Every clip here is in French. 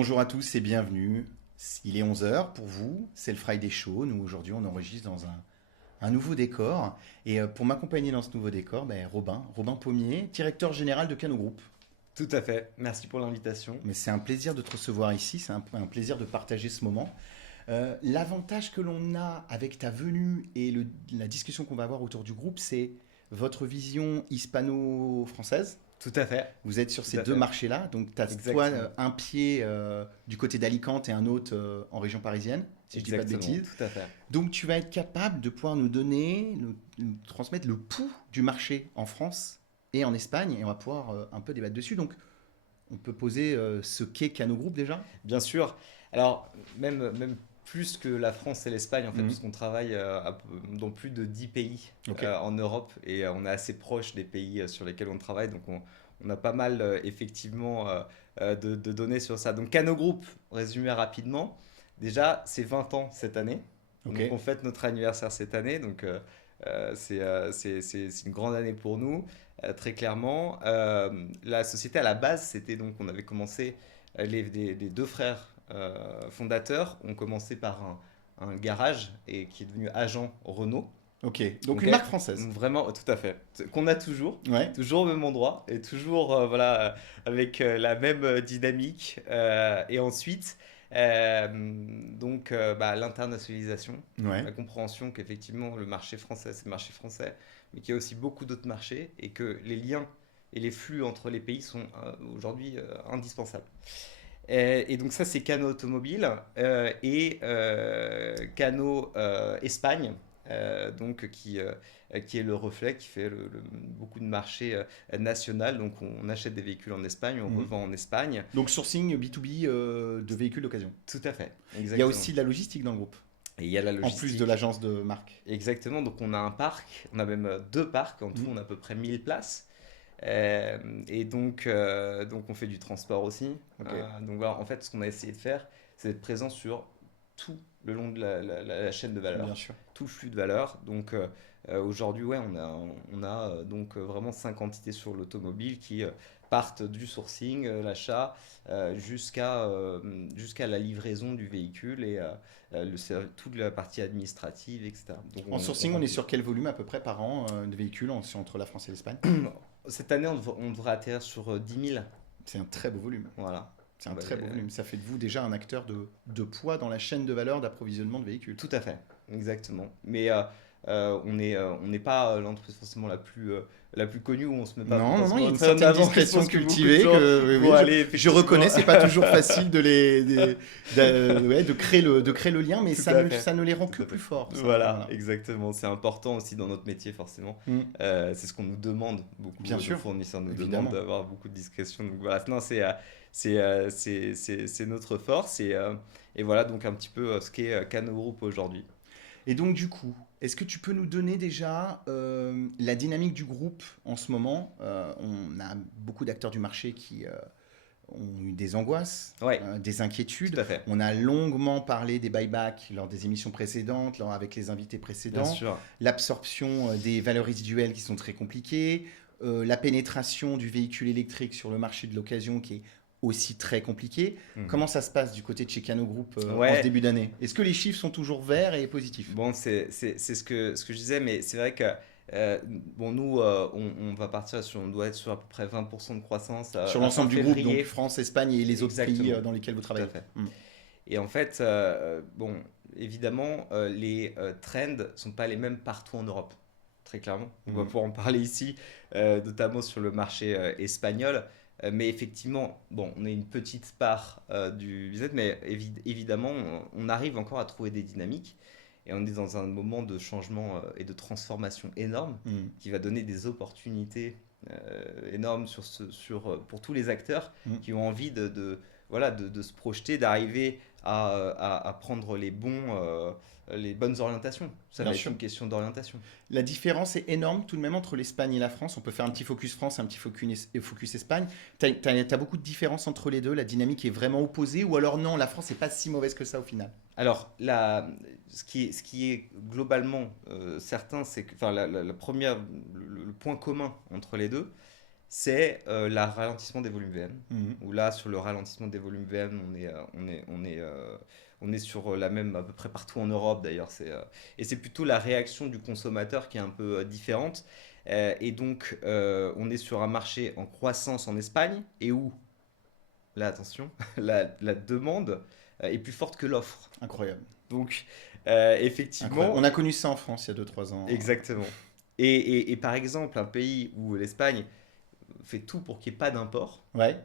Bonjour à tous et bienvenue. Il est 11 heures pour vous, c'est le Friday Show. Nous aujourd'hui on enregistre dans un nouveau décor. Et pour m'accompagner dans ce nouveau décor, Robin Pommier, directeur général de Cano Group. Tout à fait. Merci pour l'invitation. Mais c'est un plaisir de te recevoir ici, c'est un plaisir de partager ce moment. L'avantage que l'on a avec ta venue et la discussion qu'on va avoir autour du groupe, c'est votre vision hispano-française. Tout à fait. Vous êtes sur Tout ces à deux fait. marchés-là. Donc, tu as toi Exactement. un pied du côté d'Alicante et un autre en région parisienne, si je dis pas de Exactement. bêtises. Tout à fait. Donc, tu vas être capable de pouvoir nous donner, nous transmettre le pouls du marché en France et en Espagne. Et on va pouvoir un peu débattre dessus. Donc, on peut poser ce qu'est Cano Group déjà. Bien sûr. Alors, même plus que la France et l'Espagne, en fait, Mhm. parce qu'on travaille dans plus de 10 pays Ok. en Europe et on est assez proche des pays sur lesquels on travaille. Donc, on a pas mal, effectivement, de données sur ça. Donc, Cano Group, résumé rapidement. Déjà, c'est 20 ans cette année. Ok. Donc, on fête notre anniversaire cette année. Donc, c'est une grande année pour nous, très clairement. La société, à la base, c'était donc, on avait commencé, les deux frères fondateurs ont commencé par un garage et qui est devenu agent Renault. Ok. Donc, Ok. une marque française. Donc vraiment, tout à fait. Qu'on a toujours, Ouais. toujours au même endroit et toujours voilà, avec la même dynamique. Et ensuite, l'internationalisation, Ouais. la compréhension qu'effectivement le marché français, c'est le marché français, mais qu'il y a aussi beaucoup d'autres marchés et que les liens et les flux entre les pays sont aujourd'hui indispensables. Et donc ça, c'est Cano Automobile et Cano Espagne, qui est le reflet, qui fait beaucoup de marchés national. Donc on achète des véhicules en Espagne, on Mhm. revend en Espagne. Donc, sourcing B2B de véhicules d'occasion. Tout à fait, Il y a exactement. aussi de la logistique dans le groupe, Et il y a la en plus de logistique, l'agence de marque. exactement. Donc on a un parc, on a même deux parcs, en tout Mhm. on a à peu près 1000 places. Et donc on fait du transport aussi. Ok. Donc voilà, en fait, ce qu'on a essayé de faire, c'est d'être présent sur tout le long de la chaîne de Bien valeur, sûr. tout le flux de valeur. Donc aujourd'hui, ouais, on a vraiment 5 entités sur l'automobile qui partent du sourcing, l'achat, jusqu'à la livraison du véhicule et toute la partie administrative, etc. Donc En on sourcing, on est remplit. sur quel volume à peu près par an de véhicules entre la France et l'Espagne? Cette année, on devrait atterrir sur 10 000. C'est un très beau volume. Voilà. C'est un Bah, très beau volume. Ça fait de vous déjà un acteur de poids dans la chaîne de valeur d'approvisionnement de véhicules. tout à fait, exactement. Mais on n'est pas l'entreprise forcément la plus connue où on se met pas Non, non, non, il y a forcément une très en certaine avant. Je discrétion pense que beaucoup de cultivée gens que oui, vont oui, aller je effectivement. reconnais, c'est pas toujours facile de créer le lien, mais Tout à fait, ça ne les rend que tout à plus fait. forts. Ça. Voilà, Voilà. exactement. C'est important aussi dans notre métier, forcément. Mm. C'est ce qu'on nous demande. Beaucoup Bien de sûr, fournisseurs nous demandent évidemment. d'avoir beaucoup de discrétion. Donc voilà, non, c'est notre force. Et voilà donc un petit peu ce qu'est Cano Group aujourd'hui. Et donc, du coup, est-ce que tu peux nous donner déjà la dynamique du groupe en ce moment? On a beaucoup d'acteurs du marché qui ont eu des angoisses, Ouais, des tout inquiétudes. à fait. On a longuement parlé des buybacks lors des émissions précédentes, avec les invités Bien précédents. sûr. L'absorption des valeurs résiduelles qui sont très compliquées. La pénétration du véhicule électrique sur le marché de l'occasion qui est aussi très compliquée. Mhm. Comment ça se passe du côté de chez Cano Group en ce Ouais, début d'année? Est-ce que les chiffres sont toujours verts et positifs? bon, c'est ce que je disais, mais c'est vrai que bon, nous, on va partir sur, on doit être sur à peu près 20% de croissance Sur à fin l'ensemble du groupe, donc février. France, Espagne et les autres pays Exactement, dans lesquels vous tout à travaillez. fait. Hmm. Et en fait, bon, évidemment, les trends sont pas les mêmes partout en Europe, très clairement. On va Mhm. pouvoir en parler ici, notamment sur le marché espagnol. Mais effectivement, bon, on est une petite part du business, mais évidemment, on arrive encore à trouver des dynamiques. Et on est dans un moment de changement et de transformation énorme Hmm. qui va donner des opportunités énormes pour tous les acteurs Hmm. qui ont envie voilà, de se projeter, d'arriver à prendre les bonnes orientations. Ça Bien va être sûr. une question d'orientation. La différence est énorme tout de même entre l'Espagne et la France. On peut faire un petit focus France, un petit focus Espagne. T'as beaucoup de différences entre les deux. La dynamique est vraiment opposée ou alors non, la France n'est pas si mauvaise que ça au final. Alors, ce qui est globalement certain, c'est que enfin, la première, le point commun entre les deux, c'est le ralentissement des volumes VM. Mhm. Où là, sur le ralentissement des volumes VM, on est sur la même à peu près partout en Europe d'ailleurs. Et c'est plutôt la réaction du consommateur qui est un peu différente. Et donc, on est sur un marché en croissance en Espagne et où, là attention, la demande est plus forte que l'offre. Incroyable. Donc, Incroyable. On effectivement, a connu ça en France il y a 2 3 ans. exactement. Et par exemple, un pays où l'Espagne fait tout pour qu'il n'y ait pas d'import, Ouais,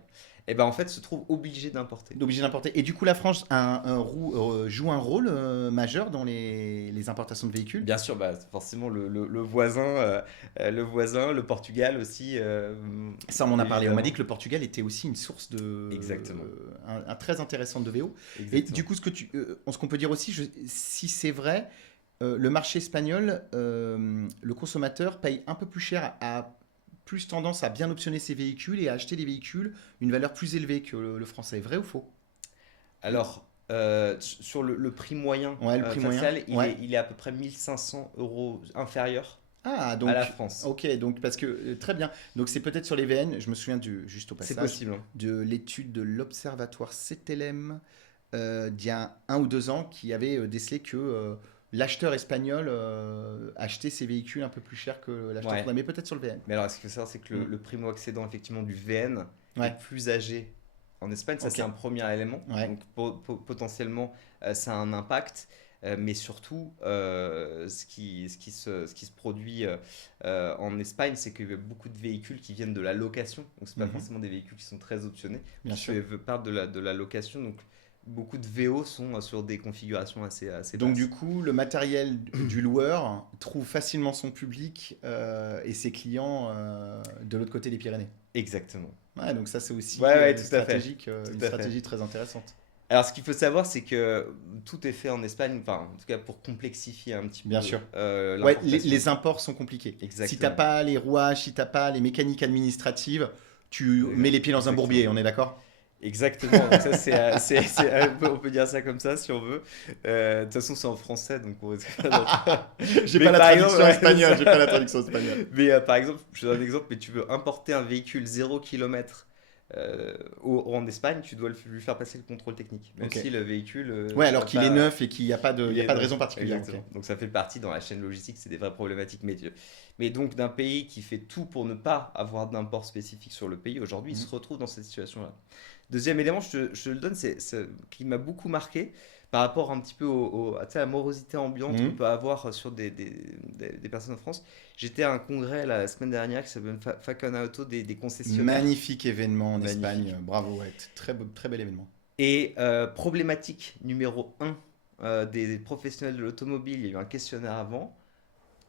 et ben en fait se trouve obligé d'importer. obligé d'importer. Et du coup, la France joue un rôle majeur dans les importations de véhicules. Bien sûr, bah, forcément le voisin, le Portugal aussi, Ça, on m'en a parlé. On m'a dit évidemment. que le Portugal était aussi une source Exactement, très intéressante de VO. Et du exactement. coup, ce qu'on peut dire aussi, si c'est vrai, le marché espagnol, le consommateur paye un peu plus cher, a plus tendance à bien optionner ses véhicules et à acheter des véhicules une valeur plus élevée que le français. Vrai ou faux? Alors, sur le prix moyen Ouais, le prix moyen. facial, il Ouais. est, il est à peu près 1 500 € inférieur Ah, à la donc, France. ok, donc parce que très bien. Donc c'est peut-être sur les VN. Je me souviens juste au C'est passage possible, hein. de l'étude de l'Observatoire CTLM d'il y a 1 ou 2 ans qui avait décelé que l'acheteur espagnol achetait ses véhicules un peu plus cher que l'acheteur Ouais. français, mais peut-être sur le VN. Mais alors, ce qu'il faut savoir, c'est que le, Hmm. le primo-accédant effectivement du VN est Ouais, plus âgé en Espagne. Ça, ok, c'est un premier élément. ouais. Donc, potentiellement, ça a un impact. Mais surtout, ce qui se produit en Espagne, c'est qu'il y a beaucoup de véhicules qui viennent de la location. Donc, c'est pas Mhm. forcément des véhicules qui sont très optionnés. Bien Qui sûr. partent de la location. Donc, beaucoup de VO sont sur des configurations assez, assez Donc du basses. coup, le matériel du loueur trouve facilement son public et ses clients de l'autre côté des Pyrénées. Exactement. Ouais, donc ça c'est aussi Ouais, ouais, tout à fait. Tout une à fait. stratégie très intéressante. Alors, ce qu'il faut savoir, c'est que tout est fait en Espagne, enfin, en tout cas pour complexifier un petit Bien peu sûr. Ouais, l'importation. les imports sont compliqués. Si t'as Exactement. pas les rouages, si t'as pas les mécaniques administratives, tu mets les pieds dans un bourbier, Exactement. on est d'accord? Exactement. Donc ça, on peut dire ça comme ça si on veut. De toute façon, c'est en français, donc on risque pas J'ai Mais pas la par exemple, traduction ouais, c'est espagnole, j'ai pas la ça. traduction espagnole. Mais par exemple, je te donne un exemple, mais tu veux importer un véhicule 0 km en Espagne, tu dois lui faire passer le contrôle technique, même Ok. si le véhicule Ouais, n'a alors qu'il est pas. neuf et qu'il n'y a pas Il il y a est pas de neuf, raison particulière. Ok. exactement. Donc ça fait partie dans la chaîne logistique, c'est des vraies problématiques. Mais donc d'un pays qui fait tout pour ne pas avoir d'import spécifique sur le pays, aujourd'hui, il Mhm. se retrouve dans cette situation-là. Deuxième élément, je te le donne, qui m'a beaucoup marqué par rapport un petit peu tu sais, à la morosité ambiante qu'on Mhm. peut avoir sur des personnes en France. J'étais à un congrès la semaine dernière qui s'appelle Facon Auto des concessionnaires. Magnifique événement en Espagne. Magnifique. Bravo, ouais. Très bel événement. Et problématique numéro un des professionnels de l'automobile, il y a eu un questionnaire avant,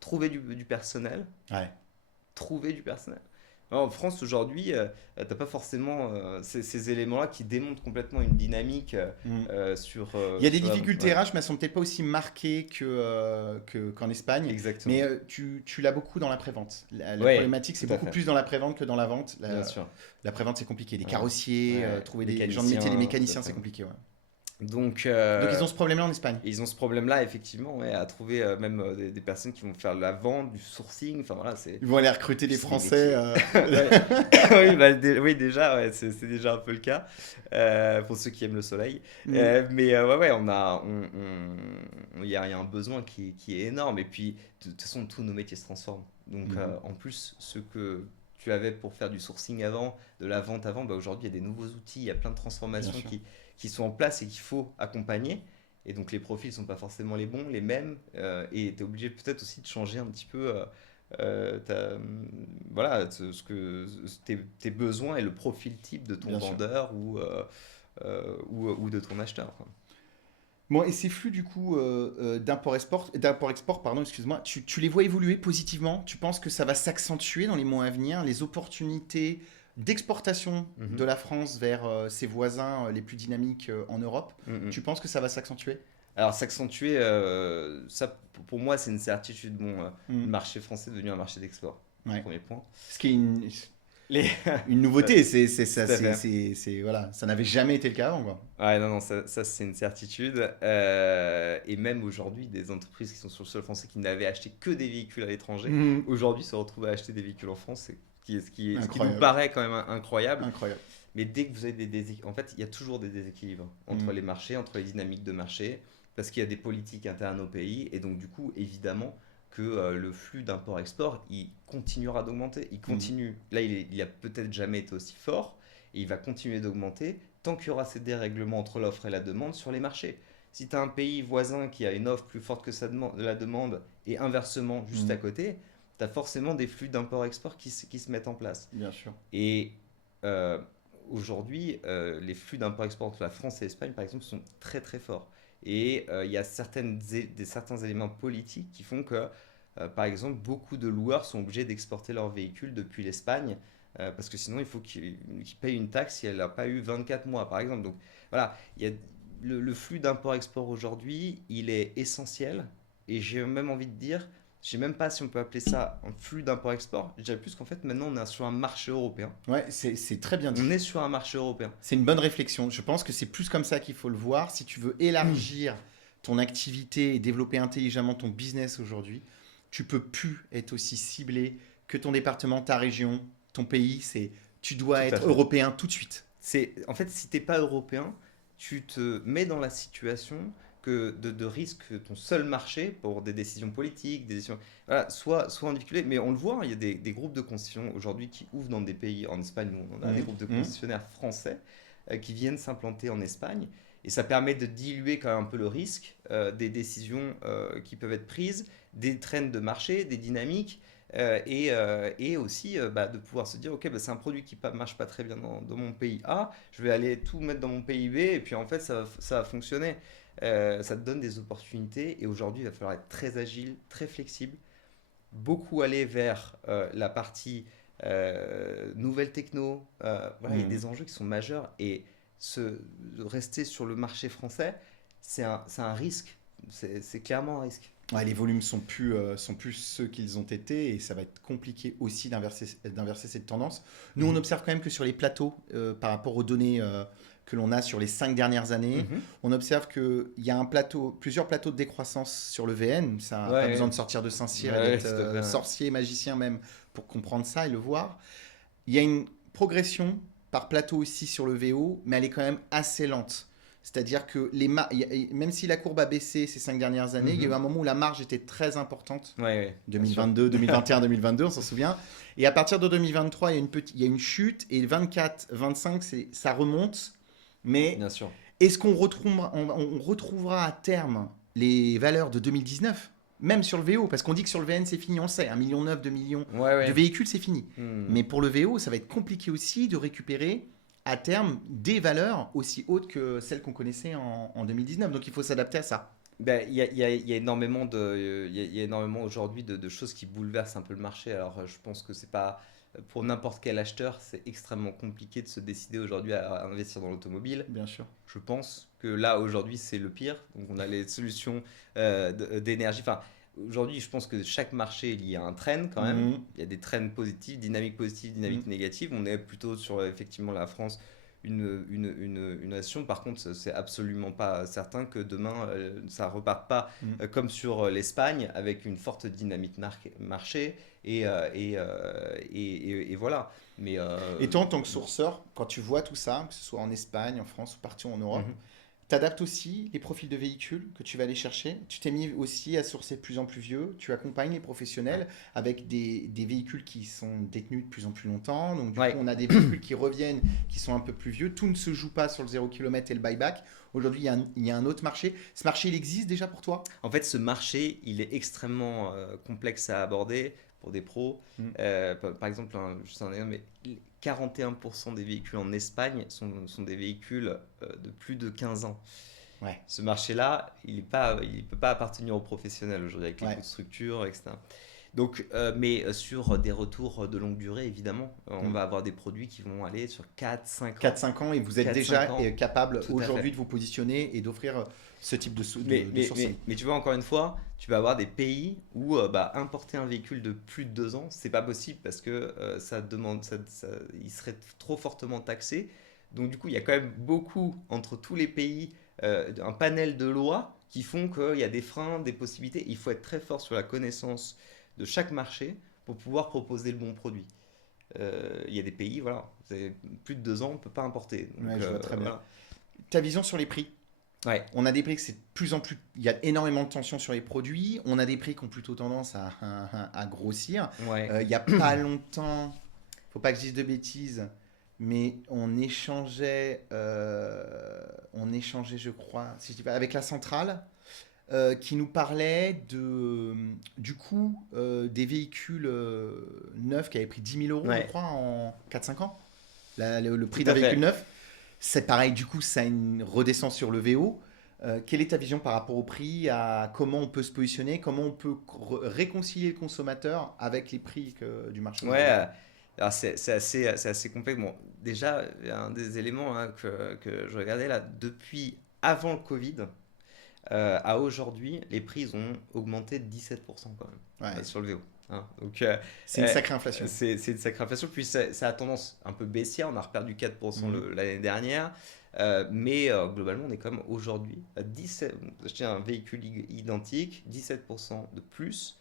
trouver du personnel, Ouais. trouver du personnel. Alors, en France aujourd'hui, t'as pas forcément ces éléments-là qui démontrent complètement une dynamique Mhm. sur, Il y a des sur la... difficultés Ouais, RH, mais elles sont peut-être pas aussi marquées qu'en Espagne. Mais exactement. tu l'as beaucoup dans la prévente. La Ouais, problématique, c'est tout à beaucoup fait. plus dans la prévente que dans la vente. Bien sûr. La prévente, c'est compliqué. Les Ouais, carrossiers, ouais. trouver des gens de métier, les Mécanicien, tout à mécaniciens, fait. c'est compliqué. Ouais. Donc, Donc ils ont ce problème-là en Espagne. ils ont ce problème-là, effectivement, ouais, à trouver même des personnes qui vont faire la vente, du sourcing, enfin voilà, c'est... Ils vont aller recruter des Puis c'est des Français. métiers. Ouais. Oui, bah, oui, déjà, ouais, c'est déjà un peu le cas pour ceux qui aiment le soleil. Hmm, Mais ouais, ouais, il y a un besoin qui est énorme. Et puis, de toute façon, tous nos métiers se transforment. Donc, mhm, en plus, ce que tu avais pour faire du sourcing avant, de la vente avant, bah, aujourd'hui, il y a des nouveaux outils, il y a plein de bien transformations sûr. qui sont en place et qu'il faut accompagner. Et donc, les profils ne sont pas forcément les bons, les mêmes. Et tu es obligé peut-être aussi de changer un petit peu. Voilà, tes besoins et le profil type de ton Bien sûr. vendeur ou de ton acheteur, quoi. Bon, et ces flux du coup d'import-export, pardon, excuse-moi, tu les vois évoluer positivement? Tu penses que ça va s'accentuer dans les mois à venir? Les opportunités d'exportation de Mhm. la France vers ses voisins les plus dynamiques en Europe, Mhm. tu penses que ça va s'accentuer? Alors s'accentuer, ça pour moi c'est une certitude. Bon, le Hmm, marché français est devenu un marché d'export. ouais. Premier point. Ce qui est Les... une Ça- nouveauté, Tout à fait. voilà, ça n'avait jamais été le cas avant, quoi. Ouais, non, non, ça, c'est une certitude. Et même aujourd'hui, des entreprises qui sont sur le sol français qui n'avaient acheté que des véhicules à l'étranger, Mhm. aujourd'hui se retrouvent à acheter des véhicules en France. C'est ce qui nous Incroyable. paraît quand même incroyable. Incroyable. Mais dès que vous avez en fait, il y a toujours des déséquilibres entre les marchés, entre les dynamiques de marché, parce qu'il y a des politiques internes au pays, et donc du coup, évidemment, que le flux d'import-export, il continuera d'augmenter. Il Mm. continue. Là, il a peut-être jamais été aussi fort, et il va continuer d'augmenter tant qu'il y aura ces dérèglements entre l'offre et la demande sur les marchés. Si tu as un pays voisin qui a une offre plus forte que la demande, et inversement, juste à Mm. côté, tu as forcément des flux d'import-export qui se mettent en place. Bien sûr. Et euh, aujourd'hui, les flux d'import-export entre la France et l'Espagne, par exemple, sont très très forts. Et il y a certains éléments politiques qui font que, par exemple, beaucoup de loueurs sont obligés d'exporter leurs véhicules depuis l'Espagne, parce que sinon il faut qu'ils payent une taxe si elle n'a pas eu 24 mois, par exemple. Donc voilà, il y a le flux d'import-export aujourd'hui, il est essentiel. Et j'ai même envie de dire, je sais même pas si on peut appeler ça un flux d'import-export. Je dirais plus qu'en fait, maintenant, on est sur un marché européen. Ouais, c'est très bien On dit. est sur un marché européen. C'est une bonne réflexion. Je pense que c'est plus comme ça qu'il faut le voir. Si tu veux élargir ton activité et développer intelligemment ton business aujourd'hui, tu peux plus être aussi ciblé que ton département, ta région, ton pays. Tu dois Tout à être fait. européen tout de suite. En fait, si t'es pas européen, tu te mets dans la situation de risque que ton seul marché pour des décisions politiques, des décisions, voilà, soit en difficulté. Mais on le voit, hein, il y a des groupes de concessions aujourd'hui qui ouvrent dans des pays. En Espagne, nous, on a des groupes de concessionnaires français qui viennent s'implanter en Espagne. Et ça permet de diluer quand même un peu le risque des décisions qui peuvent être prises, des trends de marché, des dynamiques. Et aussi bah, de pouvoir se dire, ok, bah, c'est un produit qui ne marche pas très bien dans mon pays A, je vais aller tout mettre dans mon pays B, et puis en fait, ça va fonctionner. Ça te donne des opportunités, et aujourd'hui, il va falloir être très agile, très flexible, beaucoup aller vers la partie nouvelle techno. Voilà, il y a des enjeux qui sont majeurs, et rester sur le marché français, c'est un risque. C'est clairement un risque. Ouais, les volumes sont plus ceux qu'ils ont été et ça va être compliqué aussi d'inverser cette tendance. Nous, on Mhm. observe quand même que sur les plateaux, par rapport aux données que l'on a sur les 5 dernières années, Mhm. on observe qu'il y a plusieurs plateaux de décroissance sur le VN. Ça n'a pas Ouais, besoin de sortir de Saint-Cyr et ouais, d'être s'il te plaît, ouais. sorcier, magicien même pour comprendre ça et le voir. Il y a une progression par plateau aussi sur le VO, mais elle est quand même assez lente. C'est-à-dire que même si la courbe a baissé ces 5 dernières années, il y a eu Mhm. un moment où la marge était très importante. Ouais, ouais, bien sûr. 2022, 2021, 2022, on s'en souvient. Et à partir de 2023, il y a une chute. Et 24, 25, ça remonte. Mais Bien sûr. est-ce on retrouvera à terme les valeurs de 2019 même sur le VO, parce qu'on dit que sur le VN c'est fini, on le sait, 1,9 million, 2 millions Ouais, de ouais. véhicules c'est fini. Hmm. Mais pour le VO, ça va être compliqué aussi de récupérer à terme des valeurs aussi hautes que celles qu'on connaissait en 2019. Donc il faut s'adapter à ça. Ben, il y a énormément il y a énormément aujourd'hui de choses qui bouleversent un peu le marché. Alors, je pense que c'est pas pour n'importe quel acheteur, c'est extrêmement compliqué de se décider aujourd'hui à investir dans l'automobile. Bien sûr. Je pense que là, aujourd'hui, c'est le pire. Donc, on a les solutions d'énergie. Enfin, aujourd'hui, je pense que chaque marché est lié à un trend quand même. Mhm. Il y a des trends positifs, dynamiques positives, dynamiques Mhm. négatives. On est plutôt sur effectivement la France, une nation. Par contre, c'est absolument pas certain que demain, ça reparte pas Mhm. comme sur l'Espagne avec une forte dynamique marché. Et voilà. Mais Et toi, en tant que sourceur, quand tu vois tout ça, que ce soit en Espagne, en France ou partout en Europe, mhm. tu adaptes aussi les profils de véhicules que tu vas aller chercher. Tu t'es mis aussi à sourcer de plus en plus vieux. Tu accompagnes les professionnels avec des véhicules qui sont détenus de plus en plus longtemps. Donc, du coup, Ouais. on a des véhicules qui reviennent, qui sont un peu plus vieux. Tout ne se joue pas sur le 0 km et le buyback. Aujourd'hui, il y a un autre marché. Ce marché, il existe déjà pour toi? En fait, ce marché, il est extrêmement complexe à aborder pour des pros. Mm. Par exemple, juste un exemple, mais 41% des véhicules en Espagne sont des véhicules de plus de 15 ans. Ouais, Ce marché-là, il ne peut pas appartenir aux professionnels aujourd'hui avec les ouais. coûts de structure, etc. Donc, mais sur des retours de longue durée, évidemment, on Mm. va avoir des produits qui vont aller sur 4-5 ans. 4-5 ans et vous êtes 4-5 déjà ans, capable tout à aujourd'hui fait. de vous positionner et d'offrir ce type Mais, de mais, sourcing. mais, mais tu vois, encore une fois, tu vas avoir des pays où bah, importer un véhicule de plus de 2 ans, c'est pas possible parce que ça demande, il serait trop fortement taxé. Donc, du coup, il y a quand même beaucoup entre tous les pays, un panel de lois qui font qu'il y a des freins, des possibilités. Il faut être très fort sur la connaissance de chaque marché pour pouvoir proposer le bon produit. Il y a des pays, voilà, vous avez plus de 2 ans, on ne peut pas importer. Donc, Ouais, je vois très bien. voilà. Ta vision sur les prix? Ouais, On a des prix que c'est de plus en plus. Il y a énormément de tension sur les produits. On a des prix qui ont plutôt tendance à grossir. ouais, Il n'y a pas longtemps, faut pas que je dise de bêtises, mais on échangeait, je crois, si je dis pas, avec la centrale, qui nous parlait du coût des véhicules neufs qui avaient pris 10 000 euros, je ouais, crois, en 4-5 ans. Le tout prix d'un à véhicule fait. neuf. C'est pareil, du coup, ça redescend sur le VO. Quelle est ta vision par rapport au prix, à comment on peut se positionner, comment on peut réconcilier le consommateur avec les prix du marché Ouais, aujourd'hui? alors c'est assez complexe. Bon, déjà, un des éléments hein, que je regardais là, depuis avant le Covid à aujourd'hui, les prix ils ont augmenté de 17% quand même Ouais, sur le VO. Hein. Donc, c'est une sacrée inflation. c'est une sacrée inflation. Puis ça a tendance un peu baissière. On a reperdu 4% Mhm. l'année dernière. Mais globalement, on est quand même aujourd'hui à 17. Acheter un véhicule identique, 17% de plus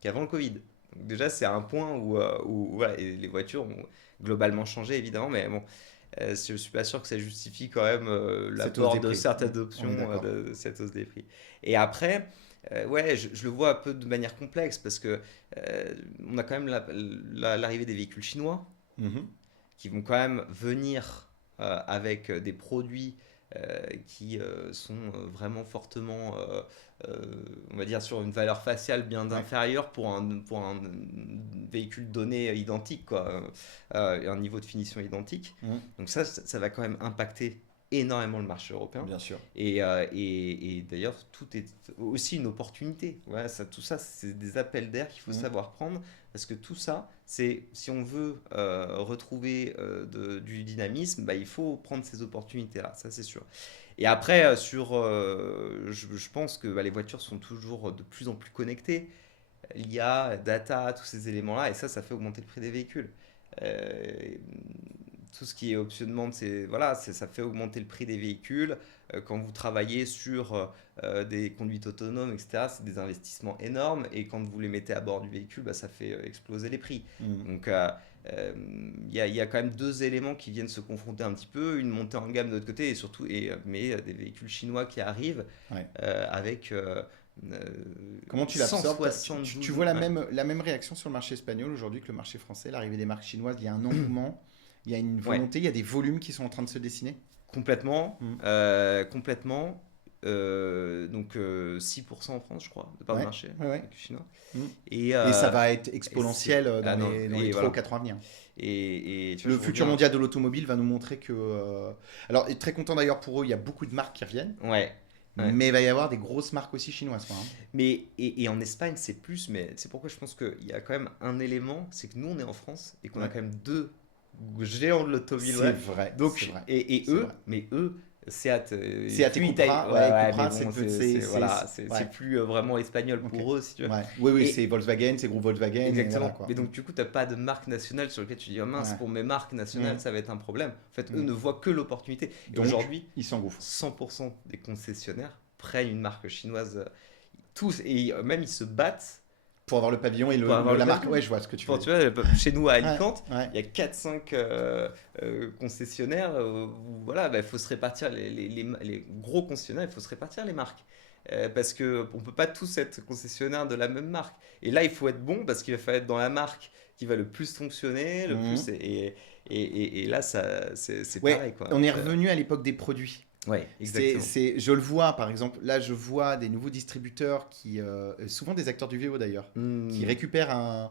qu'avant le Covid. Donc déjà, c'est un point où voilà, et les voitures ont globalement changé, évidemment, mais bon, je ne suis pas sûr que ça justifie quand même Cette hausse l'apport des de prix. certaines On est options d'accord. de cette hausse des prix. Et après, ouais, je le vois un peu de manière complexe parce que on a quand même l'arrivée des véhicules chinois Mhm. qui vont quand même venir avec des produits qui sont vraiment fortement, on va dire, sur une valeur faciale bien Ouais. inférieure pour un véhicule donné identique, quoi, un niveau de finition identique. Mhm. Donc ça va quand même impacter énormément le marché européen. Bien sûr. Et d'ailleurs, tout est aussi une opportunité. Voilà, tout ça, c'est des appels d'air qu'il faut Mhm. savoir prendre. Parce que tout ça, c'est si on veut retrouver du dynamisme, bah, il faut prendre ces opportunités-là, ça c'est sûr. Et après, je pense que bah, les voitures sont toujours de plus en plus connectées. L'IA, data, tous ces éléments-là, et ça fait augmenter le prix des véhicules. Euh, tout ce qui est optionnement, voilà, ça fait augmenter le prix des véhicules. Quand vous travaillez sur des conduites autonomes, etc., c'est des investissements énormes. Et quand vous les mettez à bord du véhicule, bah, ça fait exploser les prix. Mhm. Donc, il y a quand même deux éléments qui viennent se confronter un petit peu. Une montée en gamme de l'autre côté, et surtout, mais des véhicules chinois qui arrivent Ouais. avec euh, Comment tu l'absorbes? Tu 172. vois Ouais. la même réaction sur le marché espagnol aujourd'hui que le marché français, l'arrivée des marques chinoises, il y a un engouement, il y a une Ouais. volonté, il y a des volumes qui sont en train de se dessiner? Complètement, Mhm. complètement. Donc 6% en France, je crois, de part de Ouais, marché ouais, ouais. avec les Chinois. Mhm. Et, Et ça euh, va être et exponentiel ah non, dans les et 3 ou voilà. 4 ans à venir. Et tu vois, Le je futur reviens. mondial de l'automobile va nous montrer que. Alors, et très content d'ailleurs pour eux, il y a beaucoup de marques qui reviennent, Ouais, ouais. mais il va y avoir des grosses marques aussi chinoises, quoi, hein. Et en Espagne, c'est plus, mais c'est pourquoi je pense qu'il y a quand même un élément, c'est que nous, on est en France et qu'on a Ouais. quand même deux géants de l'automobile. C'est Ouais. vrai, c'est Donc, vrai, et c'est vrai. eux, mais eux, Seat, C'est à tes plus Italie. Cupra, Ouais, ouais, ouais, mais Cupra, bon, voilà, c'est ouais, plus vraiment espagnol ok. pour eux, si tu veux. Ouais, oui, oui, c'est Et Volkswagen, c'est groupe Volkswagen, et voilà, exactement. quoi. Mais donc, du coup, tu n'as pas de marque nationale sur laquelle tu dis, oh mince, Ouais. pour mes marques nationales, Mm, ça va être un problème. En fait, eux mm. ne voient que l'opportunité. Et Donc, aujourd'hui, ils s'engouffrent. 100% des concessionnaires prennent une marque chinoise, tous, et même ils se battent Pour avoir le pavillon et pour avoir le la marque, pavillon. ouais, je vois ce que tu veux Pour, dire. tu vois, chez nous à Ouais, Alicante, ouais. il y a 4-5 concessionnaires où voilà, il faut se répartir les gros concessionnaires, il faut se répartir les marques. Parce que on peut pas tous être concessionnaires de la même marque. Et là, il faut être bon parce qu'il va falloir être dans la marque qui va le plus fonctionner, le plus. Mhm. Et là, c'est Ouais, pareil, quoi. on est revenu à l'époque des produits. Ouais, exactement. Je le vois, par exemple, là, je vois des nouveaux distributeurs souvent des acteurs du VO d'ailleurs, qui Hmm, récupèrent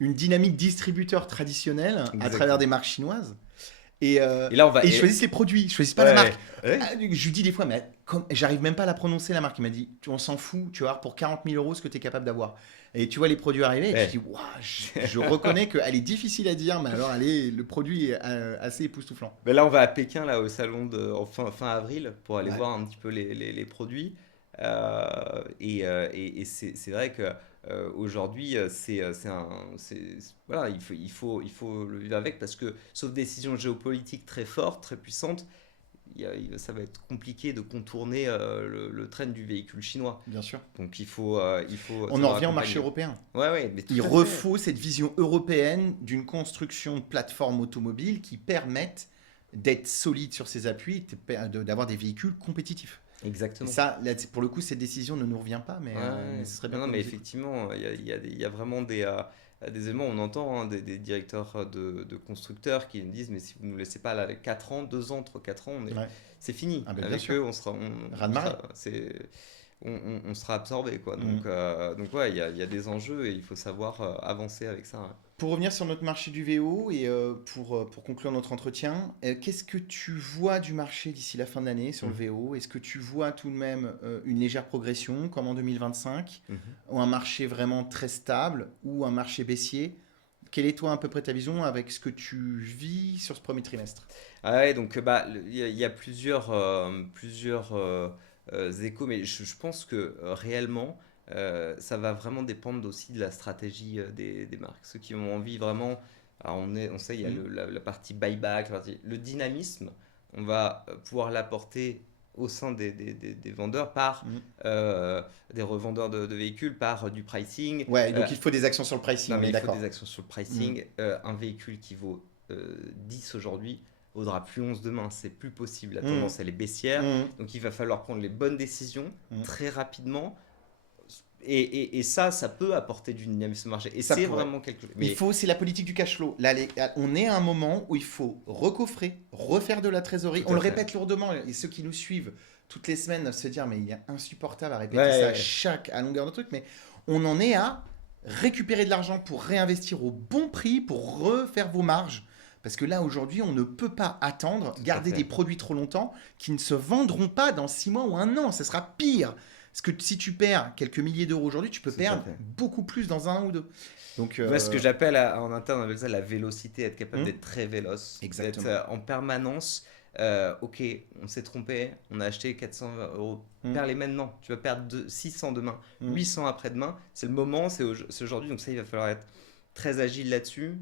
une dynamique distributeur traditionnelle à travers des exactement. marques chinoises. Et là, on va. Et ils choisissent les produits, ils choisissent pas la marque. Ouais, ouais. Ah, je lui dis des fois, mais j'arrive même pas à la prononcer la marque. Il m'a dit, on s'en fout, tu vas voir pour 40 000 € ce que tu es capable d'avoir. Et tu vois les produits arriver, et tu Ouais. dis, waouh, je reconnais qu'elle est difficile à dire, mais alors le produit est assez époustouflant. Ben là, on va à Pékin, là, au salon en fin avril, pour aller Ouais. voir un petit peu les produits. Et c'est vrai que aujourd'hui, voilà, il faut le vivre avec parce que, sauf décision géopolitique très forte, très puissante, ça va être compliqué de contourner le trend du véhicule chinois. Bien sûr. Donc il faut On en revient au marché européen. Ouais, mais tout Il à fait. refaut cette vision européenne d'une construction de plateformes automobiles qui permettent d'être solide sur ses appuis, d'avoir des véhicules compétitifs. Et Exactement. ça, là, pour le coup, cette décision ne nous revient pas, mais, Ouais. mais ce serait bien Non, qu'on mais nous écoute. effectivement, il y a vraiment des éléments, on entend des directeurs de constructeurs qui nous disent, mais si vous ne nous laissez pas là 4 ans, 2 ans, 3, 4 ans, Ouais. c'est fini. Ah ben, bien Avec sûr. eux, on sera, on Raz-de-marée. sera, on sera absorbé, quoi. Mhm. Donc ouais, il y a des enjeux et il faut savoir avancer avec ça. Pour revenir sur notre marché du VO et pour conclure notre entretien, qu'est-ce que tu vois du marché d'ici la fin de l'année sur le VO? Est-ce que tu vois tout de même une légère progression comme en 2025 Mhm. ou un marché vraiment très stable ou un marché baissier? Quelle est toi à peu près ta vision avec ce que tu vis sur ce premier trimestre? Ah ouais, donc il y a plusieurs échos, mais je pense que réellement, ça va vraiment dépendre aussi de la stratégie des marques. Ceux qui ont envie vraiment, alors on sait, il y a Mm. la partie buyback, le dynamisme, on va pouvoir l'apporter au sein des vendeurs par Mm. des revendeurs de véhicules, par du pricing. Ouais, donc il faut des actions sur le pricing, Non, on mais est il faut d'accord. des actions sur le pricing. Un véhicule qui vaut 10 aujourd'hui vaudra plus 11 demain. C'est plus possible. La Mm. tendance, elle est baissière. Mm. Donc, il va falloir prendre les bonnes décisions Mm. très rapidement. Et ça peut apporter du dynamisme au marché. Et Ça c'est pourrait. vraiment quelque chose. Il faut, c'est la politique du cash flow. Là, on est à un moment où il faut recoffrer, refaire de la trésorerie. Tout On à le fait. répète lourdement, et ceux qui nous suivent toutes les semaines doivent se dire, mais il est insupportable à répéter Ouais, ça à longueur de truc, mais on en est à récupérer de l'argent pour réinvestir au bon prix, pour refaire vos marges. Parce que là, aujourd'hui, on ne peut pas attendre, Tout à garder fait. des produits trop longtemps qui ne se vendront pas dans 6 mois ou un an. Ça sera pire. Parce que si tu perds quelques milliers d'euros aujourd'hui, tu peux Tout à perdre fait. beaucoup plus dans 1 an ou 2. Donc, Moi, ce que j'appelle en interne, on appelle ça la vélocité, être capable Hmm. d'être très véloce, Exactement. d'être en permanence. Ok, on s'est trompé, on a acheté 400 euros, Hmm. perds-les maintenant, tu vas perdre 600 demain, Hmm. 800 après-demain, c'est le moment, c'est aujourd'hui, donc ça, il va falloir être très agile là-dessus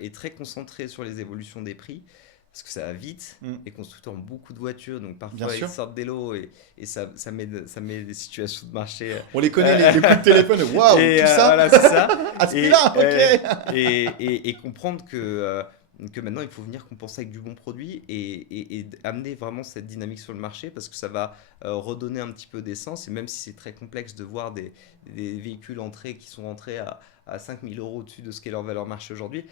et très concentré sur les évolutions des prix. Parce que ça va vite, Hmm. les constructeurs ont beaucoup de voitures, donc Bien parfois sûr. ils sortent des lots et ça met des situations de marché. On les connaît, les coups de téléphone. Waouh, Et tout ça voilà, c'est ça. à ce Et, prix-là, ok. et comprendre que maintenant il faut venir compenser avec du bon produit et amener vraiment cette dynamique sur le marché parce que ça va redonner un petit peu d'essence. Et même si c'est très complexe de voir des véhicules qui sont entrés à 5 000 euros au-dessus de ce qu'est leur valeur marché aujourd'hui,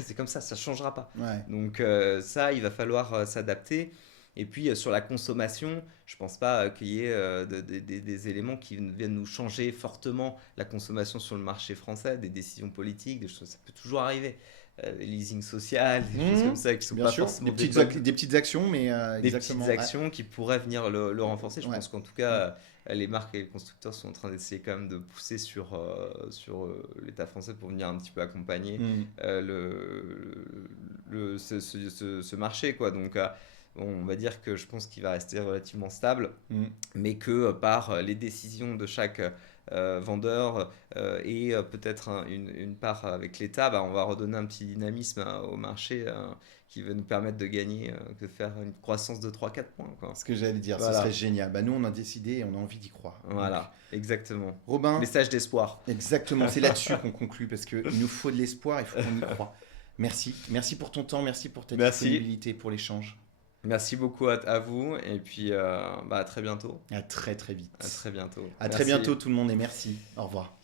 c'est comme ça ne changera pas. Ouais. Donc ça, il va falloir s'adapter. Et puis sur la consommation, je pense pas qu'il y ait des éléments qui viennent nous changer fortement la consommation sur le marché français, des décisions politiques, des choses, ça peut toujours arriver. Des leasing social, des choses comme ça qui sont Bien pas sûr, forcément des petites actions, mais des exactement. petites actions qui pourraient venir le renforcer. Je Ouais. pense qu'en tout cas, les marques et les constructeurs sont en train d'essayer quand même de pousser sur l'État français pour venir un petit peu accompagner Mm. ce marché, quoi. Donc, bon, on va dire que je pense qu'il va rester relativement stable, Mm. mais que par les décisions de chaque vendeur et peut-être une part avec l'État, bah, on va redonner un petit dynamisme au marché qui va nous permettre de gagner, de faire une croissance de 3-4 points, quoi. Ce que j'allais dire, ce Voilà. serait génial. Bah, nous, on a décidé et on a envie d'y croire. Voilà, exactement. Donc, Robin, Message d'espoir. exactement, c'est là-dessus qu'on conclut parce qu'il nous faut de l'espoir, il faut qu'on y croit. Merci. Merci pour ton temps, merci pour ta Merci. disponibilité, pour l'échange. Merci beaucoup à vous et puis à très bientôt. À très très vite. À très bientôt. À très Merci. bientôt tout le monde et merci. Au revoir.